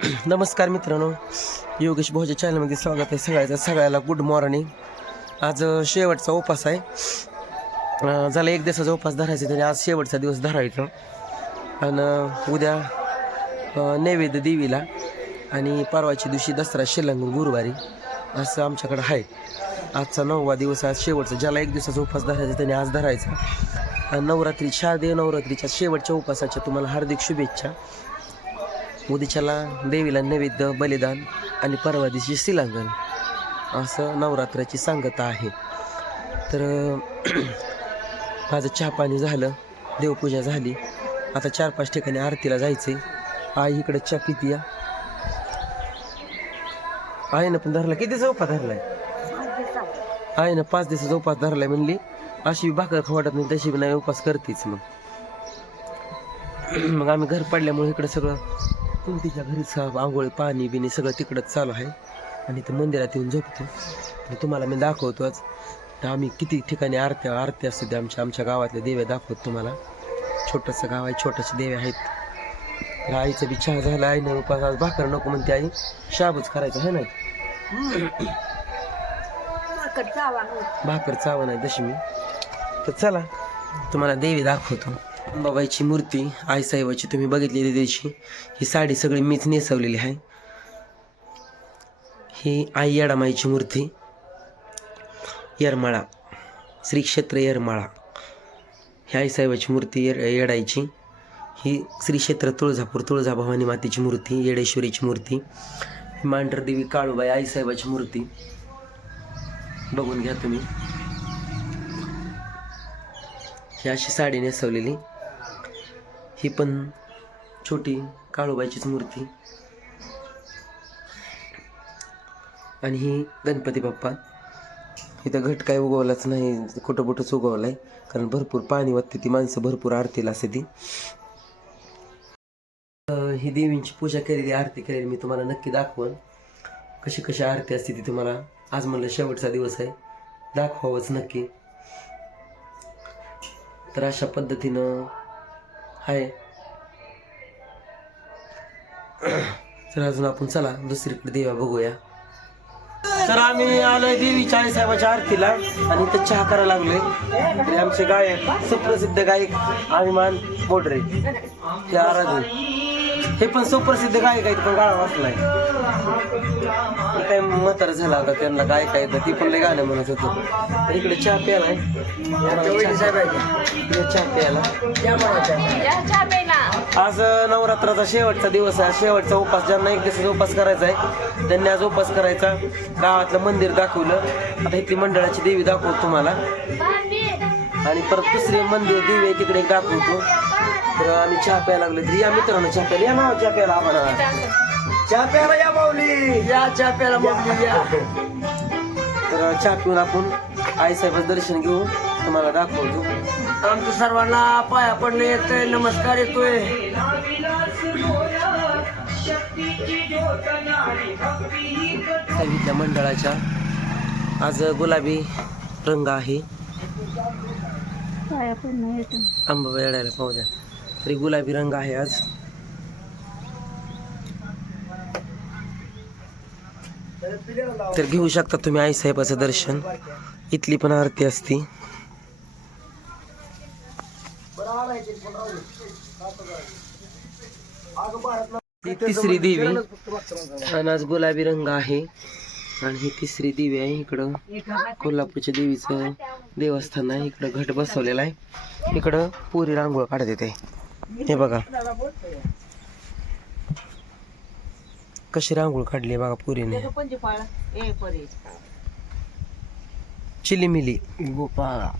नमस्कार मित्रांनो. योगेश भोजे चॅनलमध्ये स्वागत आहे सगळ्याचं सगळ्याला गुड मॉर्निंग आज शेवटचा उपास आहे. झाला एक दिवसाचा उपास धरायचा त्याने आज शेवटचा दिवस धरायचा. आणि उद्या नैवेद्य देवीला आणि परवाच्या दिवशी दसरा शिलांगण गुरुवारी असं आमच्याकडं आहे. आजचा नववा दिवस आज शेवटचा. ज्याला एक दिवसाचा उपास धरायचा त्याने आज धरायचा. आणि नवरात्री शारदीय नवरात्रीच्या शेवटच्या उपासाच्या तुम्हाला हार्दिक शुभेच्छा. उद्याच्याला देवीला नैवेद्य बलिदान आणि परवा दिवशी शिलांगण असं नवरात्राची सांगता आहे. तर माझं चहा पाणी झालं देवपूजा झाली. आता चार पाच ठिकाणी आरतीला जायचंय. आई इकडे चहा किती या. आईनं पण धरला. किती चौपा धरलाय? आहे पाच दिवसाचा उपास धरलाय म्हणली. अशी बी भाकर वाटत नाही तशी बी नाही उपास करतेच मग. मग आम्ही घर पडल्यामुळे इकडे सगळं तुमच्या घरीच आंघोळ पाणी बिणी सगळं तिकडंच चालू आहे. आणि इथं मंदिरात येऊन झोपतो. तुम्हाला मी दाखवतोच तर आम्ही किती ठिकाणी आरत्या आरत्या असू द्या आमच्या आमच्या गावातल्या देव्या दाखवतो तुम्हाला. छोटंसं गाव आहे छोटेसे देवे आहेत. आईचं बी चहा झाला आई नाही उपास आज भाकर नको म्हणते आई. शाबूच करायचं आहे ना. भाकर चावं नाही दशमी तर चला तुम्हाला देवी दाखवतो. बाबाईची मूर्ती आईसाहेबाची तुम्ही बघितलेली त्याची ही साडी सगळी मीच नेसवलेली आहे. ही आई येडामाईची मूर्ती. येरमाळा श्री क्षेत्र येरमाळा. ही आईसाहेबाची मूर्ती येर येडाईची. ही श्री क्षेत्र तुळजापूर तुळजाभवानी मातेची मूर्ती येडेश्वरीची मूर्ती. मांढरदेवी काळूबाई आईसाहेबाची मूर्ती. बघून घ्या तुम्ही. ही अशी साडी नेसवलेली. ही पण छोटी काळूबाईचीच मूर्ती. आणि ही गणपती बाप्पा. इथं घट काय उगवलाच नाही कुठं कुठंच आहे कारण भरपूर पाणी वाटते ती माणसं भरपूर आरतीला असते ती. ही देवींची पूजा केलेली आरती केलेली मी तुम्हाला नक्की दाखवन. कशी कशी आरती असते ती तुम्हाला आज म्हणलं शेवटचा दिवस आहे. दाखवावंच नक्की. तर अशा पद्धतीनं आहे तर अजून आपण चला दुसरीकडे देवा बघूया. तर आम्ही आलोय देवी चाळीसाहेबाच्या आरतीला आणि इथं चहा करायला लागलोय. तरी आमचे गायक सुप्रसिद्ध गायक अभिमान बोडरे ते आराधन. हे पण सुप्रसिद्ध गायक आहेत पण गाळा वाचलाय. ते काय म्हातारा झाला होता त्यांना गायक आहे ती पण लय गाणं म्हणत होतं. तर इकडे चहा प्यायलाय इकडे चहा प्यायला. आज नवरात्राचा शेवटचा दिवस आहे. शेवटचा उपास ज्यांना एक दिवसाचा उपास करायचा आहे त्यांनी आज उपास करायचा. गावातलं मंदिर दाखवलं. आता इथली मंडळाची देवी दाखवतो तुम्हाला. आणि परत दुसरी मंदिर देवी तिकडे दाखवतो. तर आम्ही चहा प्यायला लागलो तर या मित्रांनो चहा प्यायला या ना चहा प्यायला आपण चहा प्यायला या माऊली. या चहा प्यायला माऊली या. तर चहा पिऊन आपण आई साहेबाचं दर्शन घेऊ. तुम्हाला दाखवतो. आमचं सर्वांना पाया पडणे येतोय नमस्कार येतोय. साहित्य मंडळाच्या आज गुलाबी रंग आहे. अंबाबाई अडायला पाहू द्या. तरी गुलाबी रंग आहे आज. तर घेऊ शकता तुम्ही आईसाहेबाचं दर्शन. इथली पण आरती असती. ही तिसरी देवी. आणि आज गुलाबी रंग आहे. आणि ही तिसरी देवी आहे इकडं. कोल्हापूरच्या देवीचं देवस्थान आहे. इकडं घट बसवलेला आहे. इकडं पुरी रांगोळ काढत येते. हे बघा. कशी रांगोळ काढली आहे बघा पुरीने. चिलीमिली. गोपाळा.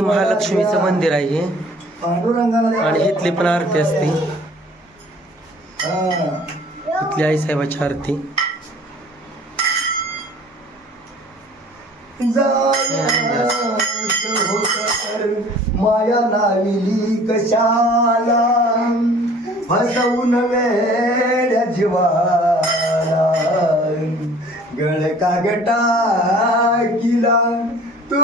महालक्ष्मीचं मंदिर आहे हे. आणि इथली पण आरती असते. इथली आईसाहेबाची आरती. माया लाविली कशाला? फसवून वेड्या जीवाला. गळ कागटा किला तू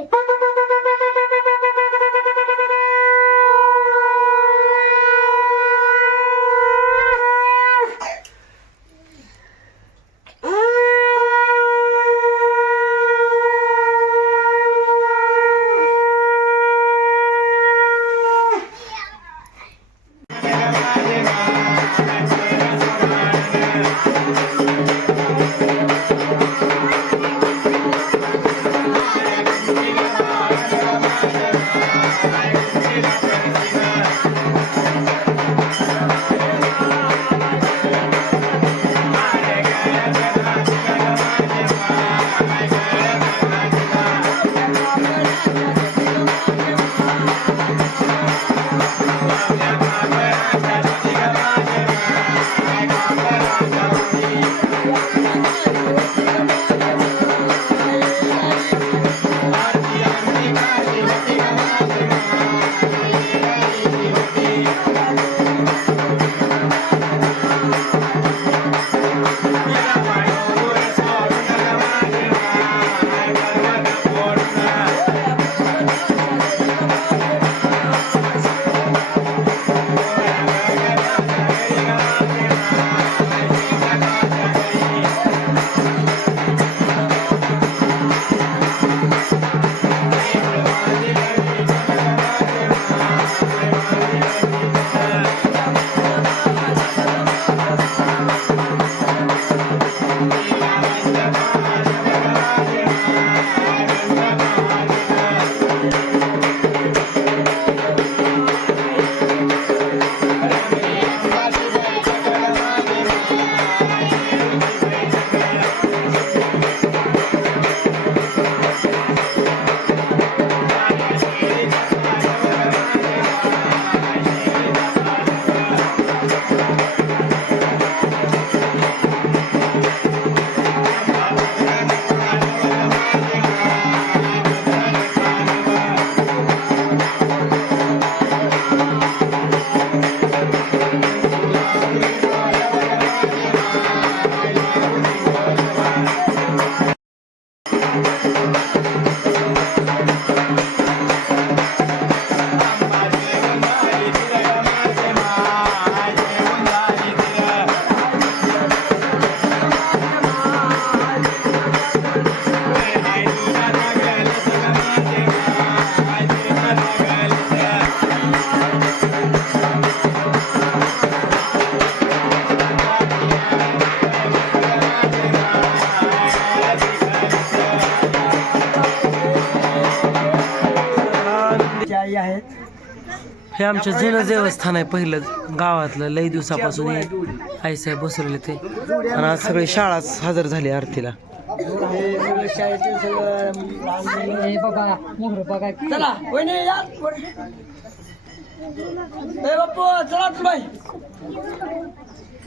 like. आई आहेत हे आमच्या जुनं देवस्थान आहे पहिलं गावातलं लई दिवसापासून हे आईसाहेब बसवलेले ते आणि आज सगळी शाळाच हजर झाली आरतीला हे सगळं. चला वहिनी या वर. ए बाप्पू चला तुम्ही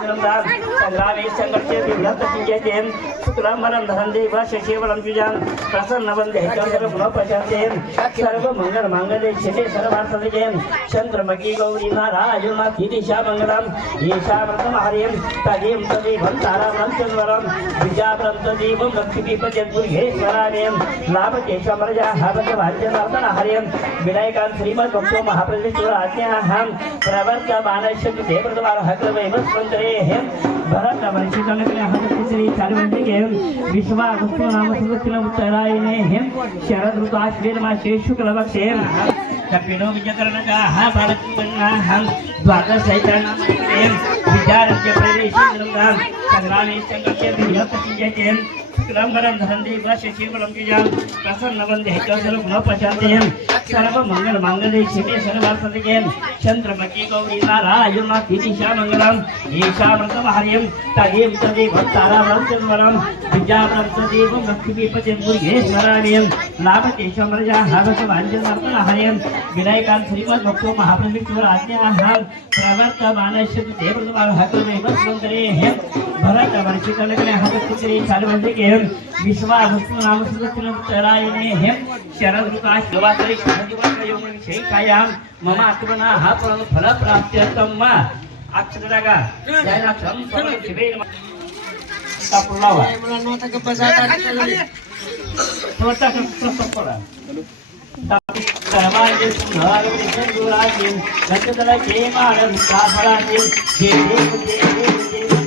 निर्मदान संग्रामे संघर्षे विभ्रतसिंहते शुक्लांबरं धरं देव शशिवलं द्विजां प्रसन्न वन्दे चन्द्र गुणपशन्ते सर्व मंगल मांगल्ये शिवे सर्वार्थदये चन्द्रमकी गौरी नारायण दिशा मंगलम् ईशा व्रतम हरिं तदेव तदेवं तारावं चन्द्रवरं विद्यावरं तदेवं लक्ष्मीपतिर्गुहेश्वरामें लाभकेशमरजा हावत भाग्यनाथन हरिं विनायकान् श्रीमद् भक्तो महाप्रतिष्ठित आज्ञाहं हतपुत्री चारुवन्तिके विश्वा वस्तु नाम सुदक्षिण उत्तरायणे शरद ऋतुश्वेन मासे शुक्लपक्षे कपिलो विजयकरणका हा बालकुमन्नाहं द्वादश सहितानां विद्यारण्य प्रवेशे निर्मदां संग्रामे संघर्षे विभ्रतसिंहते शुक्लांबरं धरं देव शशिवलं द्विजां प्रसन्न वन्दे चन्द्र गुणपशान्ते सर्व मंगल मांगल्ये शिवे सर्वार्थदये चन्द्रमकी गौरी नारायण दिशा मंगलम् ईशामृतम हरिं तदेव तदेव तारावरं चन्द्रवरं विद्यावरं तदेव लक्ष्मीपतिं मुर्गेश्वराणीं लाभकेशमरजा हावक वाञ्छनार्थन हरिं विनायकान् श्रीमद् भक्तो હેમ વિશ્વા વસ્તુ નામ સુરત્રમ ચરાયને હેમ શરણ રૂપાશ દવાસરી શાંતિવાકયોમન છે કાયામ મમ આત્મના હા પરમ ફલ પ્રાપ્ત્યતમ મા. અક્ષરદાગા જયના સમ પરમ શિવે તા પુલાવા એમના નોતા કે બસાતા તોતા કે પ્રસપડા સર્વાજ્ય સુધારો સંગુરાજી રચદળ જે માણસ સાફળાજી જે દેવ દેવ દેવ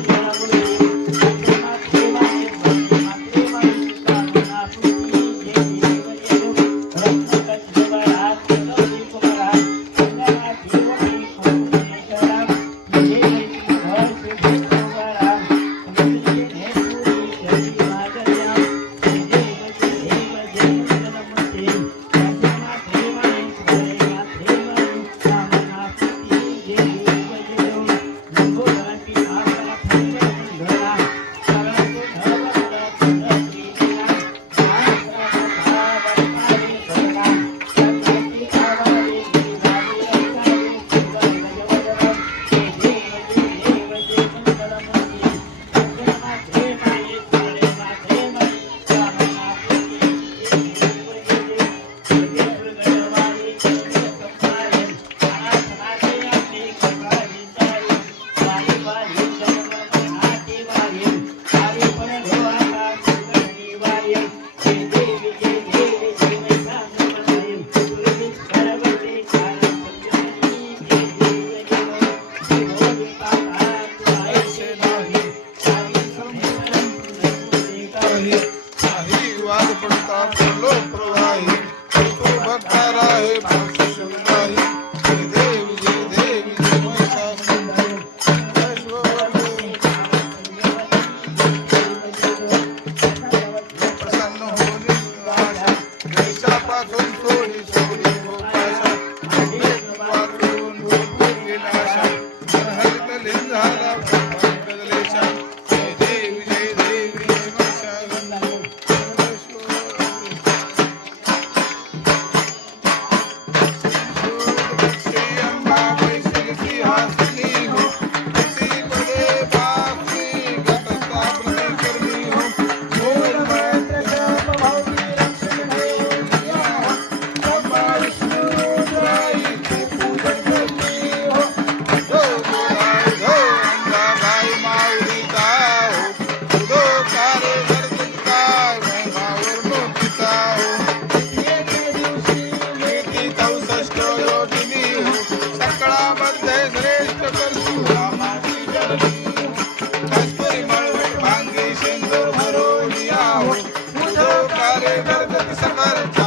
America, the Samaritan.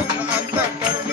अंधकरण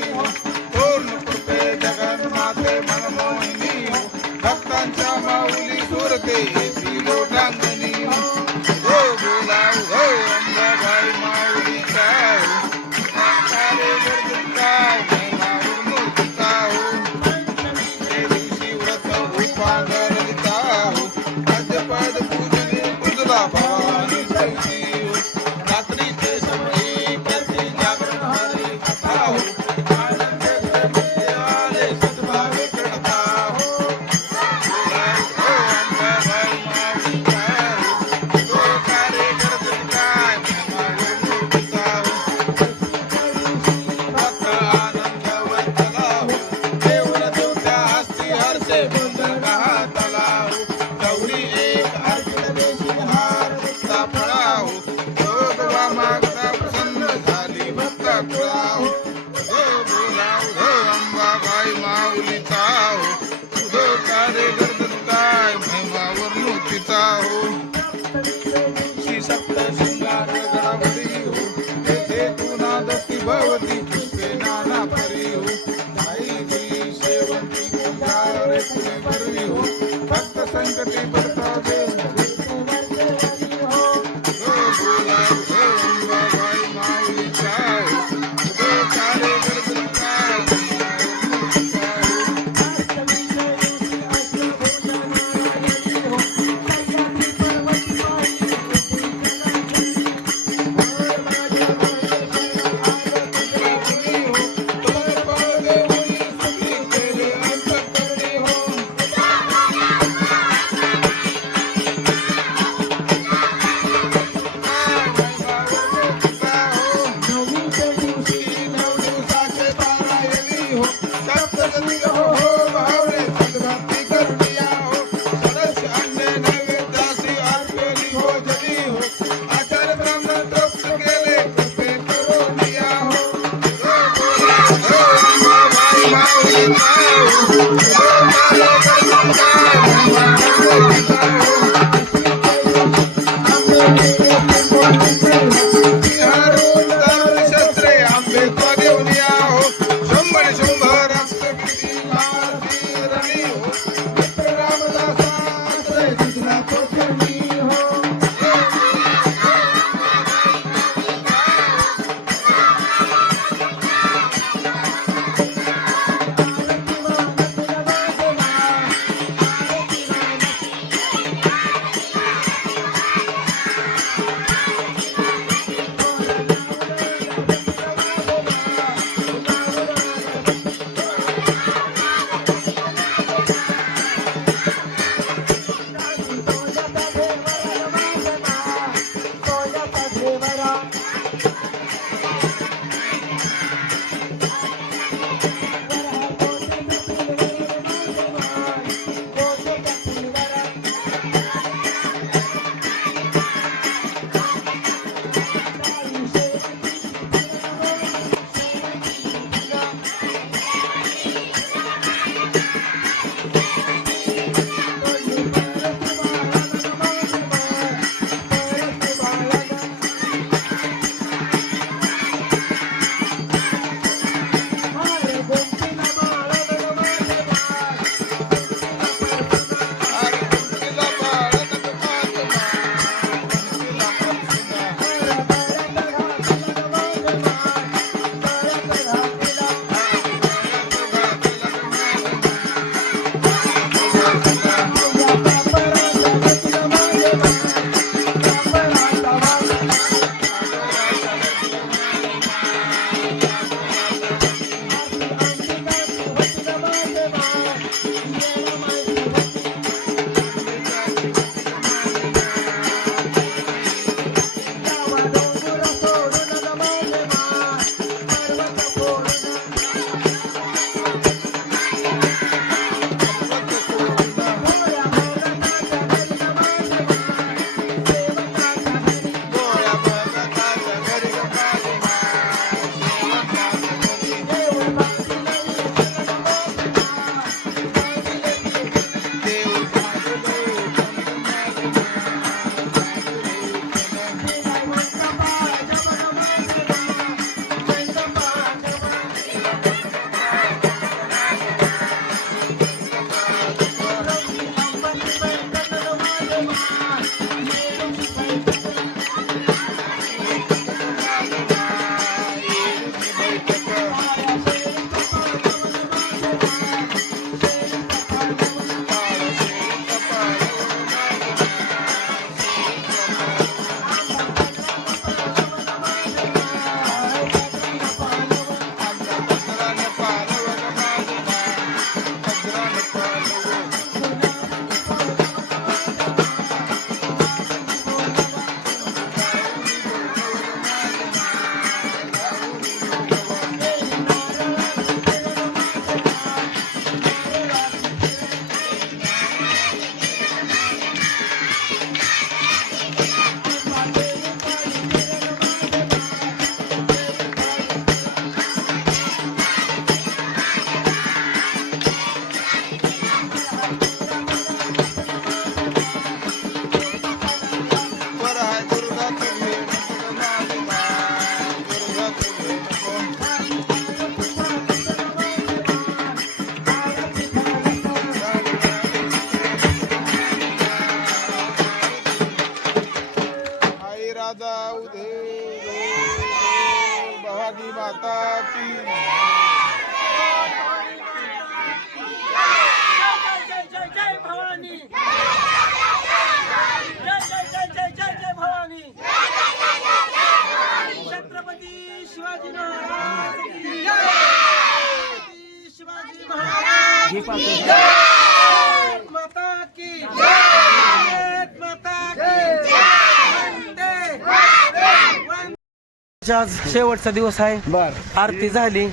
आज शेवटचा दिवस आहे. बर. आरती झाली.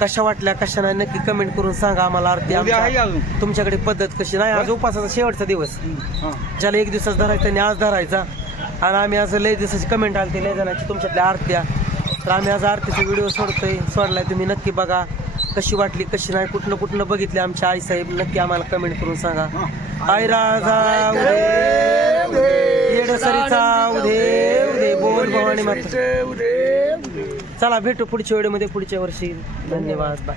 कशा वाटल्या कशा नाही नक्की कमेंट करून सांगा आम्हाला आरती उद्या आहे आमच्या- अजून. तुमच्याकडे पद्धत कशी? नाही आज उपासाचा शेवटचा दिवस. ज्याला एक दिवसाच धरायचा त्यांनी आज धरायचा. आणि आम्ही आज लय दिवसाची कमेंट आली लय जणांची तुमच्यातल्या आरत्या. तर आम्ही आज आरतीचा व्हिडिओ सोडतोय. सोडलाय तुम्ही नक्की बघा. कशी वाटली कशी नाही कुठनं कुठनं बघितली आमच्या आई साहेब नक्की आम्हाला कमेंट करून सांगा. आई राजा येडसरीचा उदे उदे बोल भवानी माता. चला भेटू पुढच्या व्हिडिओमध्ये पुढच्या वर्षी. धन्यवाद बाय